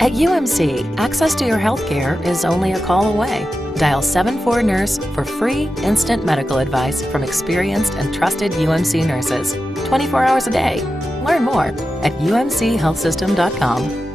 At UMC, access to your healthcare is only a call away. Dial 74-NURSE for free, instant medical advice from experienced and trusted UMC nurses, 24 hours a day. Learn more at umchealthsystem.com.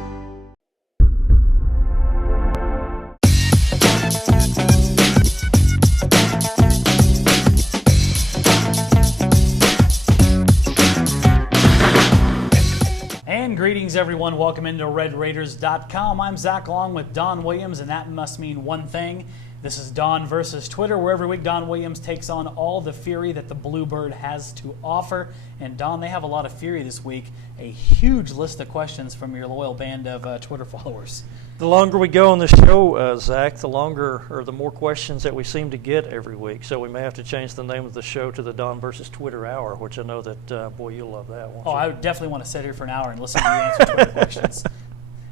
Greetings, everyone. Welcome into RedRaiders.com. I'm Zach along with Don Williams, and that must mean one thing. This is Don versus Twitter, where every week Don Williams takes on all the fury that the Bluebird has to offer. And Don, they have a lot of fury this week. A huge list of questions from your loyal band of Twitter followers. The longer we go on the show, Zach, the more questions that we seem to get every week. So we may have to change the name of the show to the Don versus Twitter Hour, which I know that, boy, you'll love that one. Oh, I would definitely want to sit here for an hour and listen to you answer Twitter questions.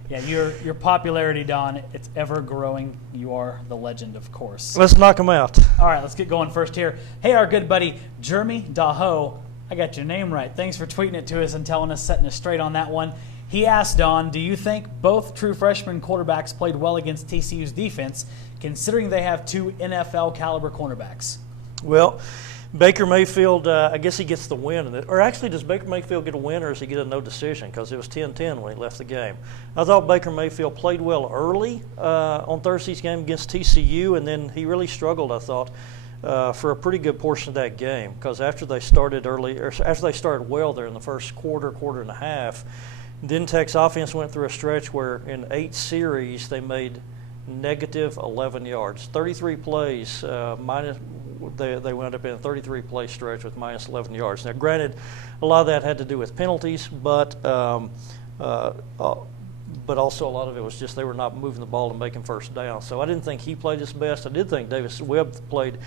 Yeah, your popularity, Don, it's ever growing. You are the legend, of course. Let's knock them out. All right, let's get going first here. Hey, our good buddy, Jeremy Daho. I got your name right. Thanks for tweeting it to us and telling us, setting us straight on that one. He asked, Don, do you think both true freshman quarterbacks played well against TCU's defense, considering they have two NFL-caliber cornerbacks? Well, Baker Mayfield, I guess he gets the win. Or actually, does Baker Mayfield get a win, or does he get a no decision? Because it was 10-10 when he left the game. I thought Baker Mayfield played well early on Thursday's game against TCU, and then he really struggled, I thought, for a pretty good portion of that game. Because after they started well there in the first quarter and a half, then Tech's offense went through a stretch where in 8 series they made negative 11 yards. 33 plays, they wound up in a 33-play stretch with minus 11 yards. Now, granted, a lot of that had to do with penalties, but also a lot of it was just they were not moving the ball and making first down. So I didn't think he played his best. I did think Davis Webb played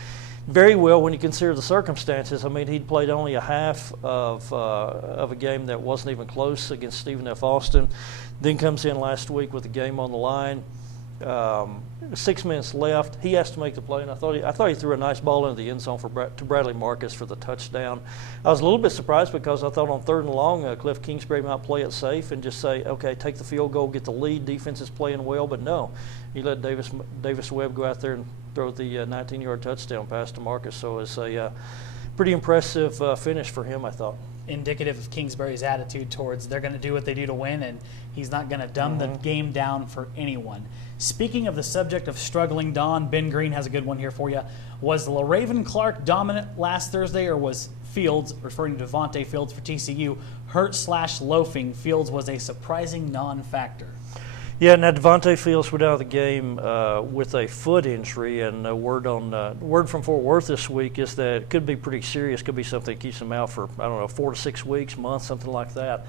very well when you consider the circumstances. I mean, he'd played only a half of a game that wasn't even close against Stephen F. Austin. Then comes in last week with the game on the line. 6 minutes left. He has to make the play, and I thought he threw a nice ball into the end zone to Bradley Marcus for the touchdown. I was a little bit surprised because I thought on 3rd and long, Cliff Kingsbury might play it safe and just say, okay, take the field goal, get the lead. Defense is playing well, but no, he let Davis Webb go out there and throw the 19-yard touchdown pass to Marcus. So it's a pretty impressive finish for him, I thought. Indicative of Kingsbury's attitude towards they're going to do what they do to win, and he's not going to dumb the game down for anyone. Speaking of the subject of struggling, Don, Ben Green has a good one here for you. Was LaRaven Clark dominant last Thursday, or was Fields, referring to Vontae Fields for TCU, hurt/loafing? Fields was a surprising non-factor. Yeah, now Vontae Fields went out of the game with a foot injury, and word from Fort Worth this week is that it could be pretty serious. Could be something that keeps him out for 4 to 6 weeks, months, something like that.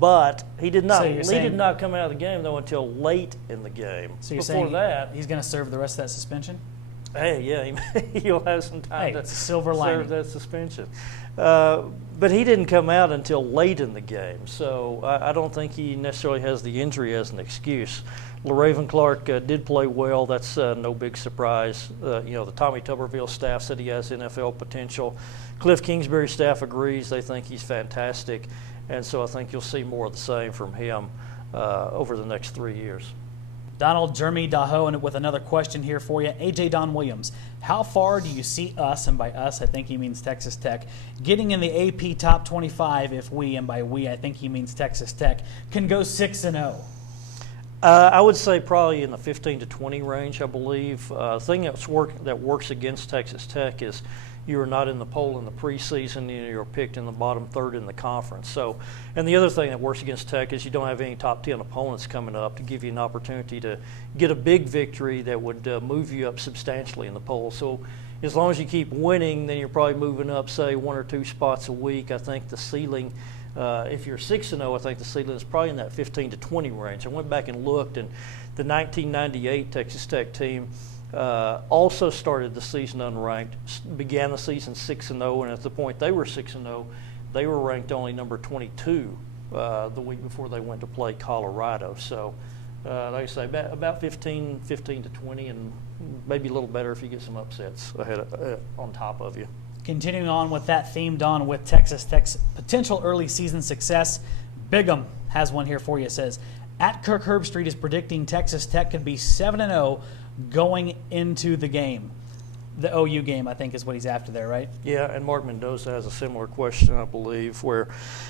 But he did not. So he did not come out of the game though until late in the game. So you're Before saying that, he's going to serve the rest of that suspension? Hey, yeah, he'll have some time to it's a silver lining. serve that suspension. But he didn't come out until late in the game, so I don't think he necessarily has the injury as an excuse. LaRaven Clark did play well. That's no big surprise. The Tommy Tuberville staff said he has NFL potential. Cliff Kingsbury's staff agrees. They think he's fantastic, and so I think you'll see more of the same from him over the next 3 years. Donald Jeremy Daho, and with another question here for you. AJ Don Williams, how far do you see us, and by us I think he means Texas Tech, getting in the AP top 25 if we, and by we I think he means Texas Tech, can go 6-0? I would say probably in the 15 to 20 range, I believe. The thing that works against Texas Tech is you are not in the poll in the preseason. You're picked in the bottom third in the conference. So, and the other thing that works against Tech is you don't have any top 10 opponents coming up to give you an opportunity to get a big victory that would move you up substantially in the poll. So as long as you keep winning, then you're probably moving up, say, 1 or 2 spots a week. I think the ceiling, if you're 6-0, I think the ceiling is probably in that 15 to 20 range. I went back and looked, and the 1998 Texas Tech team also started the season unranked, began the season 6-0, and at the point they were 6-0, they were ranked only number 22 the week before they went to play Colorado. So, like I say, about 15 to 20, and maybe a little better if you get some upsets ahead on top of you. Continuing on with that theme, Don, with Texas Tech's potential early season success, Bigham has one here for you. It says, At Kirk Herbstreit is predicting Texas Tech could be 7-0 going into the game. The OU game, I think, is what he's after there, right? Yeah, and Mark Mendoza has a similar question, I believe, where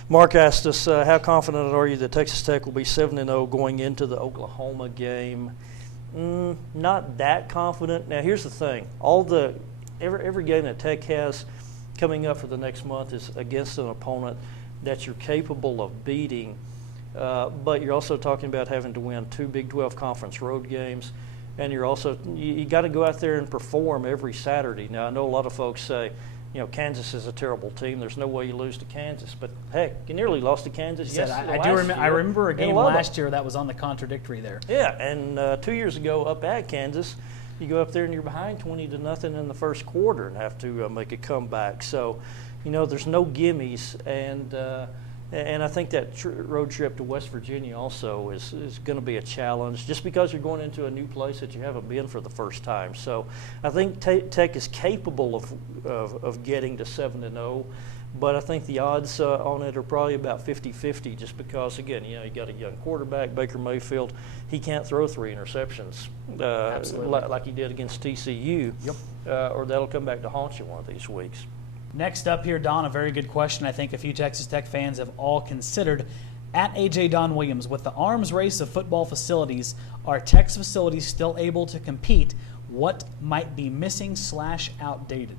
Mark asked us, how confident are you that Texas Tech will be 7-0 going into the Oklahoma game? Not that confident. Now, here's the thing. Every game that Tech has coming up for the next month is against an opponent that you're capable of beating, but you're also talking about having to win 2 Big 12 Conference road games. And you got to go out there and perform every Saturday. Now, I know a lot of folks say, Kansas is a terrible team. There's no way you lose to Kansas. But, heck, you nearly lost to Kansas I remember a game last year that was on the contradictory there. Yeah, and 2 years ago up at Kansas, you go up there and you're behind 20-0 in the first quarter and have to make a comeback. So, there's no gimmies. And I think that road trip to West Virginia also is going to be a challenge just because you're going into a new place that you haven't been for the first time. So I think Tech is capable of getting to 7-0, but I think the odds on it are probably about 50-50 just because, again, you got a young quarterback, Baker Mayfield. He can't throw 3 interceptions like he did against TCU, or that'll come back to haunt you one of these weeks. Next up here, Don, a very good question I think a few Texas Tech fans have all considered. At A.J. Don Williams, with the arms race of football facilities, are Tech's facilities still able to compete? What might be missing / outdated?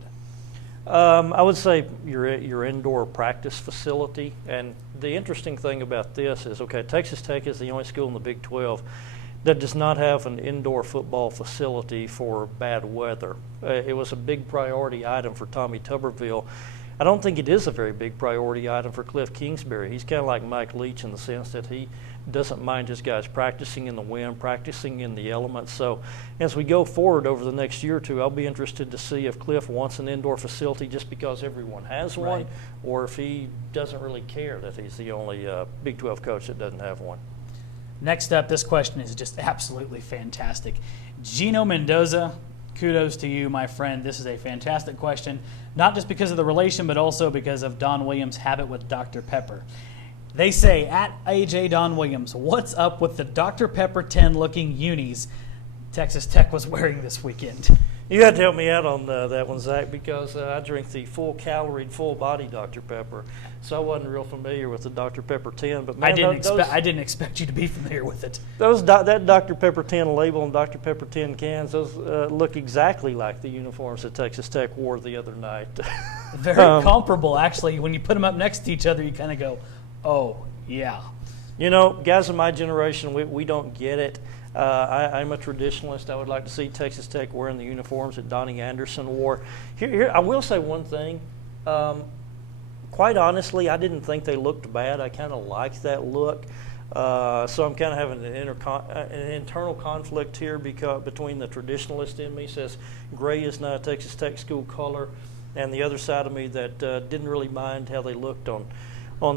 I would say your indoor practice facility. And the interesting thing about this is, Texas Tech is the only school in the Big 12 that does not have an indoor football facility for bad weather. It was a big priority item for Tommy Tuberville. I don't think it is a very big priority item for Cliff Kingsbury. He's kind of like Mike Leach in the sense that he doesn't mind his guys practicing in the wind, practicing in the elements. So as we go forward over the next year or two, I'll be interested to see if Cliff wants an indoor facility just because everyone has one, or if he doesn't really care that he's the only Big 12 coach that doesn't have one. Next up, this question is just absolutely fantastic. Gino Mendoza, kudos to you, my friend. This is a fantastic question, not just because of the relation, but also because of Don Williams' habit with Dr. Pepper. They say, at AJ Don Williams, what's up with the Dr. Pepper 10-looking unis Texas Tech was wearing this weekend? You had to help me out on that one, Zach, because I drink the full-caloried, full-body Dr. Pepper, so I wasn't real familiar with the Dr. Pepper 10. But man, I didn't expect you to be familiar with it. That Dr. Pepper 10 label and Dr. Pepper 10 cans, those look exactly like the uniforms that Texas Tech wore the other night. Very comparable, actually. When you put them up next to each other, you kind of go, oh, yeah. Guys of my generation, we don't get it. I'm a traditionalist. I would like to see Texas Tech wearing the uniforms that Donnie Anderson wore. Here, I will say one thing. Quite honestly, I didn't think they looked bad. I kind of liked that look. So I'm kind of having an internal conflict here between the traditionalist in me says gray is not a Texas Tech school color, and the other side of me that didn't really mind how they looked on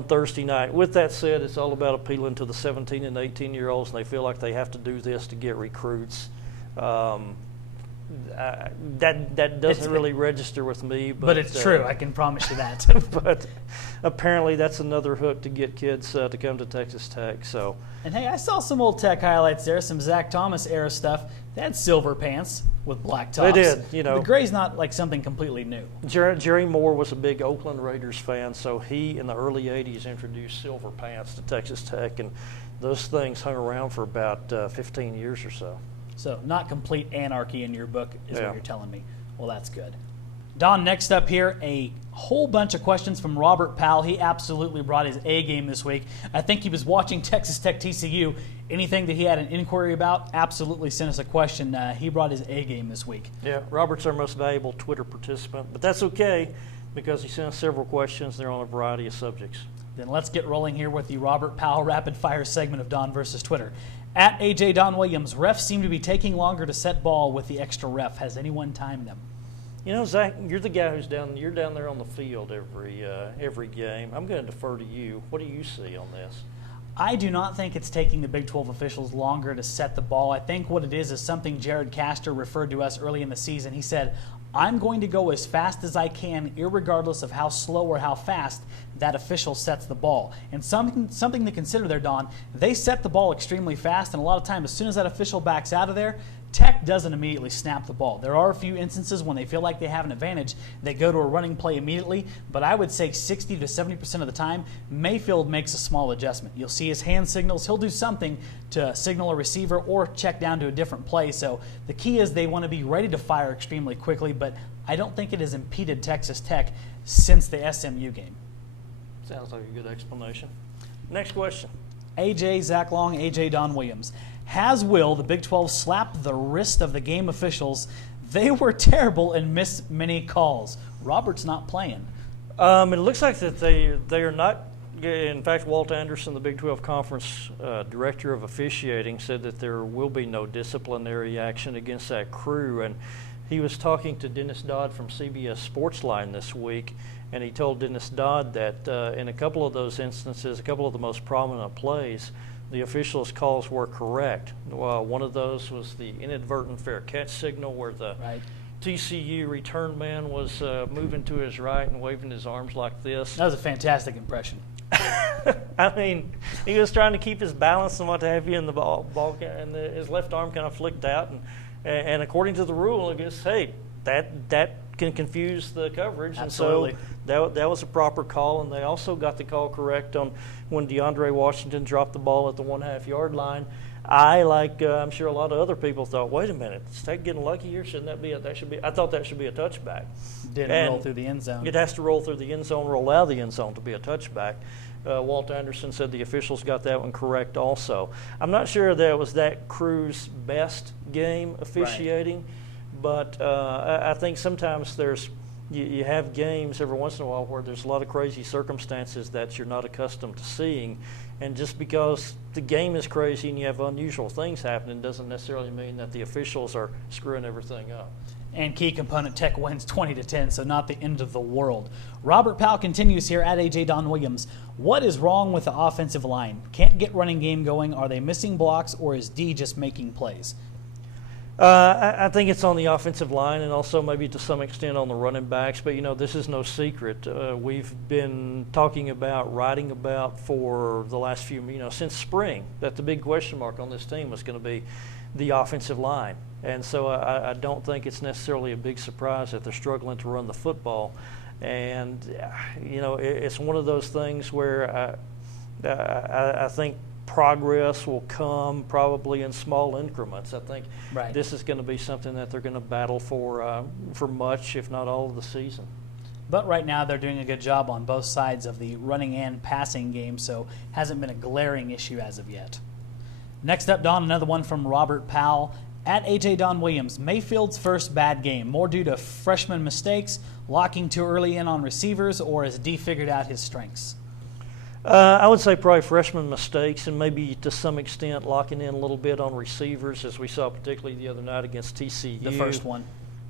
Thursday night. With that said, it's all about appealing to the 17 and 18-year-olds, and they feel like they have to do this to get recruits. That doesn't really register with me. But it's true. I can promise you that. But apparently that's another hook to get kids to come to Texas Tech. So. And hey, I saw some old Tech highlights there, some Zach Thomas era stuff. They had silver pants with black tops. They did. The gray's not like something completely new. Jerry Moore was a big Oakland Raiders fan, so he in the early 80s introduced silver pants to Texas Tech, and those things hung around for about 15 years or so. So not complete anarchy in your book is what you're telling me. Well, that's good. Don, next up here, a whole bunch of questions from Robert Powell. He absolutely brought his A game this week. I think he was watching Texas Tech TCU. Anything that he had an inquiry about, absolutely sent us a question. He brought his A game this week. Yeah, Robert's our most valuable Twitter participant, but that's okay because he sent us several questions. They're on a variety of subjects. Then let's get rolling here with the Robert Powell rapid fire segment of Don versus Twitter. At AJ Don Williams, refs seem to be taking longer to set ball with the extra ref. Has anyone timed them? Zach, you're the guy you're down there on the field every game. I'm going to defer to you. What do you see on this? I do not think it's taking the Big 12 officials longer to set the ball. I think what it is something Jared Castor referred to us early in the season. He said, I'm going to go as fast as I can, irregardless of how slow or how fast that official sets the ball. And something to consider there, Don, they set the ball extremely fast, and a lot of times as soon as that official backs out of there, Tech doesn't immediately snap the ball. There are a few instances when they feel like they have an advantage, they go to a running play immediately, but I would say 60 to 70% of the time, Mayfield makes a small adjustment. You'll see his hand signals. He'll do something to signal a receiver or check down to a different play. So the key is they want to be ready to fire extremely quickly, but I don't think it has impeded Texas Tech since the SMU game. Sounds like a good explanation. Next question. AJ, Zach Long, AJ, Don Williams. Has the Big 12 slapped the wrist of the game officials? They were terrible and missed many calls. Robert's not playing. It looks like that they are not. In fact, Walt Anderson, the Big 12 Conference Director of Officiating, said that there will be no disciplinary action against that crew. And he was talking to Dennis Dodd from CBS Sportsline this week, and he told Dennis Dodd that in a couple of those instances, a couple of the most prominent plays, the officials' calls were correct. One of those was the inadvertent fair catch signal where the TCU return man was moving to his right and waving his arms like this. That was a fantastic impression. I mean, he was trying to keep his balance and what have you, and the ball and his left arm kind of flicked out. And according to the rule, I guess, hey, that can confuse the coverage. Absolutely. And so that was a proper call, and they also got the call correct on when DeAndre Washington dropped the ball at the 1/2 yard line. I'm sure a lot of other people thought, wait a minute, is Tech getting lucky here? Shouldn't that be I thought that should be a touchback. Didn't roll through the end zone. It has to roll through the end zone, roll out of the end zone to be a touchback. Walt Anderson said the officials got that one correct also. I'm not sure that it was that crew's best game officiating, but I think sometimes you have games every once in a while where there's a lot of crazy circumstances that you're not accustomed to seeing. And just because the game is crazy and you have unusual things happening doesn't necessarily mean that the officials are screwing everything up. And key component, Tech wins 20-10, so not the end of the world. Robert Powell continues here at AJ Don Williams. What is wrong with the offensive line? Can't get running game going? Are they missing blocks, or is D just making plays? I think it's on the offensive line and also maybe to some extent on the running backs. But, this is no secret. We've been writing about for the last since spring, that the big question mark on this team was going to be the offensive line. And so I don't think it's necessarily a big surprise that they're struggling to run the football. And, it's one of those things where I think progress will come probably in small increments. I think this is going to be something that they're going to battle for much, if not all, of the season. But right now they're doing a good job on both sides of the running and passing game, so hasn't been a glaring issue as of yet. Next up, Don, another one from Robert Powell. At AJ Don Williams, Mayfield's first bad game, more due to freshman mistakes, locking too early in on receivers, or has D figured out his strengths? I would say probably freshman mistakes and maybe to some extent locking in a little bit on receivers, as we saw particularly the other night against TCU. The first one.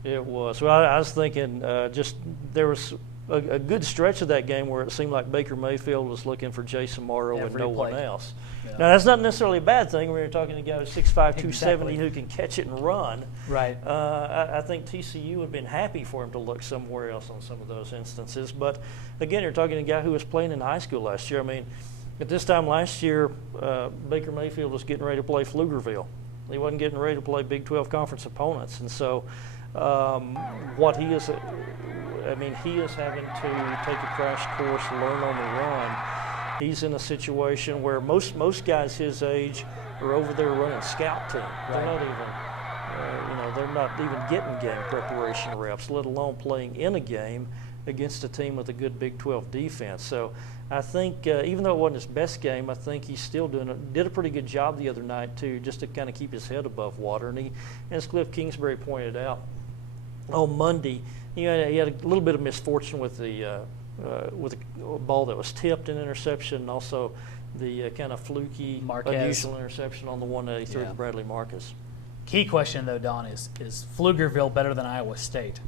It was. Well, I was thinking there was a good stretch of that game where it seemed like Baker Mayfield was looking for Jason Morrow and no one else. Yeah. Now, that's not necessarily a bad thing when you're talking to a guy who's 6'5", 270 who can catch it and run. Right. I think TCU would have been happy for him to look somewhere else on some of those instances. But, again, you're talking to a guy who was playing in high school last year. I mean, at this time last year, Baker Mayfield was getting ready to play Pflugerville. He wasn't getting ready to play Big 12 conference opponents. And so what he is having to take a crash course, learn on the run. He's in a situation where most guys his age are over there running scout team. They're not even, they're not even getting game preparation reps, let alone playing in a game against a team with a good Big 12 defense. So I think even though it wasn't his best game, I think he's still did a pretty good job the other night too, just to kind of keep his head above water. And as Cliff Kingsbury pointed out, on Monday, he had a little bit of misfortune with a ball that was tipped, an interception, and also the kind of fluky, unusual interception on the one that he threw to Bradley Marcus. Key question, though, Don, is Pflugerville better than Iowa State?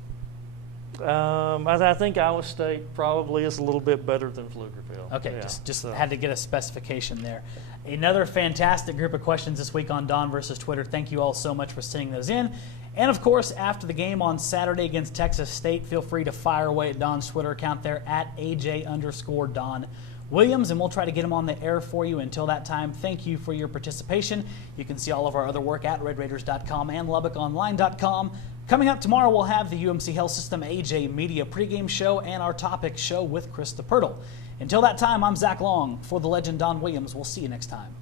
I think Iowa State probably is a little bit better than Pflugerville. Okay, Yeah, just so. had to get a specification there. Another fantastic group of questions this week on Don versus Twitter. Thank you all so much for sending those in. And of course, after the game on Saturday against Texas State, feel free to fire away at Don's Twitter account there at AJ_Don Williams, and we'll try to get him on the air for you. Until that time, thank you for your participation. You can see all of our other work at RedRaiders.com and LubbockOnline.com. Coming up tomorrow, we'll have the UMC Health System AJ Media pregame show and our topic show with Krista Pirtle. Until that time, I'm Zach Long. For the legend Don Williams, we'll see you next time.